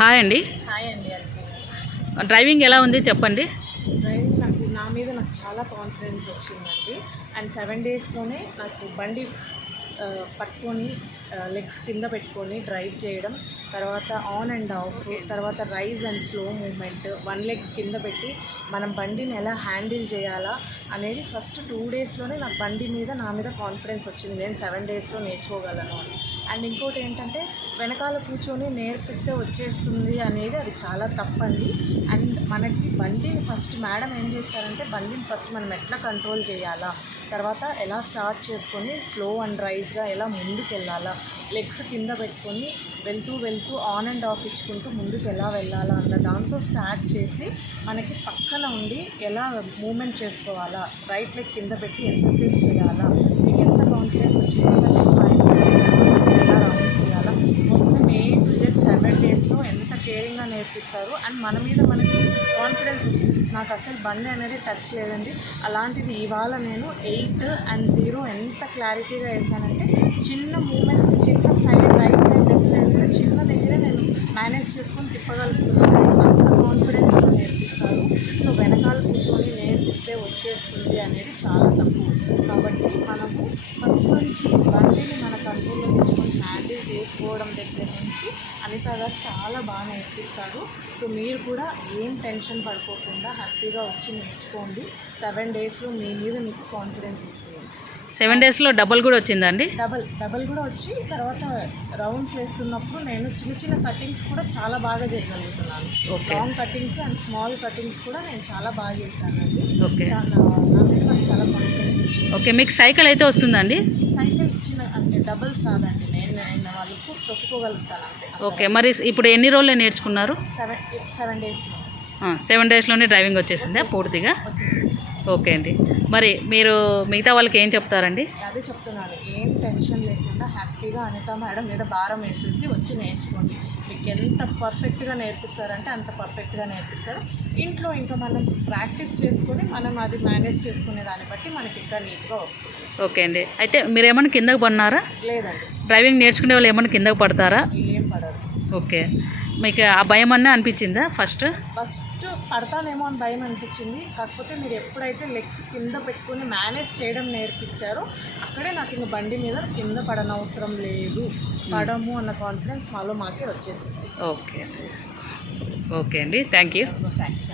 Hi అండి. Hi అండి. Driving ఎలా ఉంది చెప్పండి. డ్రైవింగ్ నా మీద చాలా కాన్ఫిడెన్స్ వచ్చిందండి. అండ్ 7 డేస్లోనే నాకు బండి పట్టుకొని లెగ్స్ కింద పెట్టుకొని డ్రైవ్ చేయడం, తర్వాత ఆన్ అండ్ ఆఫ్, తర్వాత rise and slow movement, 1 leg కింద పెట్టి మనం బండిని ఎలా హ్యాండిల్ చేయాలా అనేది ఫస్ట్ 2 డేస్లోనే నాకు బండి మీద నా మీద కాన్ఫిడెన్స్ వచ్చింది. నేను 7 డేస్లో నేర్చుకోగలను అని. అండ్ ఇంకోటి ఏంటంటే వెనకాల కూర్చొని నేర్పిస్తే వచ్చేస్తుంది అనేది అది చాలా తప్పండి. అండ్ మనకి బండిని ఫస్ట్ మేడం ఏం చేస్తారంటే బండిని ఫస్ట్ మనం ఎట్లా కంట్రోల్ చేయాలా, తర్వాత ఎలా స్టార్ట్ చేసుకొని స్లో అండ్ రైజ్గా ఎలా ముందుకు వెళ్ళాలా, లెగ్స్ కింద పెట్టుకొని వెళ్తూ ఆన్ అండ్ ఆఫ్ ఇచ్చుకుంటూ ముందుకు ఎలా వెళ్ళాలా అన్న దాంతో స్టార్ట్ చేసి మనకి పక్కన ఉండి ఎలా మూమెంట్ చేసుకోవాలా, రైట్ లెగ్ కింద పెట్టి ఎంతసేపు చేయాలా, మీకు ఎంత కాన్ఫిడెన్స్ వచ్చిందో ఎలా రౌండ్స్ చేయాలా, మొత్తం A to Z 7 డేస్లో ఎంత కేరింగ్గా నేర్పిస్తారు. అండ్ మన మీద మనకి కాన్ఫిడెన్స్ వస్తుంది. నాకు అసలు బండి అనేది టచ్ లేదండి. అలాంటిది ఇవాళ నేను 8 and 0 ఎంత క్లారిటీగా వేసానంటే చిన్న మూమెంట్స్, చిన్న side right side left side కూడా చిన్న దగ్గరే నేను మేనేజ్ చేసుకొని తిప్పగలుగుతున్నాను. అంత కాన్ఫిడెన్స్గా నేర్పిస్తారు. సో వెనకాల కూర్చొని నేర్పిస్తే వచ్చేస్తుంది అనేది చాలా తప్పు. కాబట్టి మనము ఫస్ట్ నుంచి బండిని మన కంట్రోల్లో తెచ్చుకొని హ్యాండిల్ చేసుకోవడం దగ్గర నుంచి అనిత గారు చాలా బాగా నేర్పిస్తారు. సో మీరు కూడా ఏం టెన్షన్ పడుకోకుండా హ్యాపీగా వచ్చి నేర్చుకోండి. 7 డేస్లో మీ మీద మీకు కాన్ఫిడెన్స్ వస్తుంది. 7 డేస్లో డబల్ కూడా వచ్చిందండి. డబల్ కూడా వచ్చి తర్వాత రౌండ్స్ వేస్తున్నప్పుడు నేను చిన్న కటింగ్స్ కూడా చాలా బాగా చేయగలుగుతున్నాను. Long cuttings and small cuttings కూడా నేను చాలా బాగా చేశానండి. నా మీద నాకు చాలా కాన్ఫిడెన్స్ వచ్చింది. ఓకే, మీకు సైకిల్ అయితే వస్తుందండి? సైకిల్ ఇచ్చిన అంటే డబల్స్ రాదండి. నేను వాళ్ళకు తొక్కుకోగలుగుతాను అంతే. ఓకే, మరి ఇప్పుడు ఎన్ని రోజులు నేర్చుకున్నారు? 7 డేస్లో. 7 డేస్లోనే డ్రైవింగ్ వచ్చేసిందా పూర్తిగా? ఓకే అండి. మరి మీరు మిగతా వాళ్ళకి ఏం చెప్తారండి? అదే చెప్తున్నాను, ఏం టెన్షన్ లేకుండా హ్యాపీగా అనిత మేడం మీద భారం వేసేసి వచ్చి నేర్చుకోండి. మీకు ఎంత పర్ఫెక్ట్గా నేర్పిస్తారంటే అంత పర్ఫెక్ట్గా నేర్పిస్తారు. ఇంట్లో ఇంకా మనం ప్రాక్టీస్ చేసుకొని మనం అది మేనేజ్ చేసుకునే దాన్ని బట్టి మనకి ఇంకా నీట్గా వస్తుంది. ఓకే అండి. అయితే మీరు ఏమైనా కిందకు పడినారా? లేదండి. డ్రైవింగ్ నేర్చుకునే వాళ్ళు ఏమైనా కిందకు పడతారా? ఏం పడదు. ఓకే, మీకు ఆ భయం అన్నీ అనిపించిందా? ఫస్ట్ పడతానేమో అని భయం అనిపించింది. కాకపోతే మీరు ఎప్పుడైతే లెగ్స్ కింద పెట్టుకొని మేనేజ్ చేయడం నేర్పించారో అక్కడే నాకు ఇంక బండి మీద కింద పడనవసరం లేదు, పడము అన్న కాన్ఫిడెన్స్ మాకే వచ్చేసింది. ఓకే ఓకే అండి, థ్యాంక్ యూ. థ్యాంక్స్.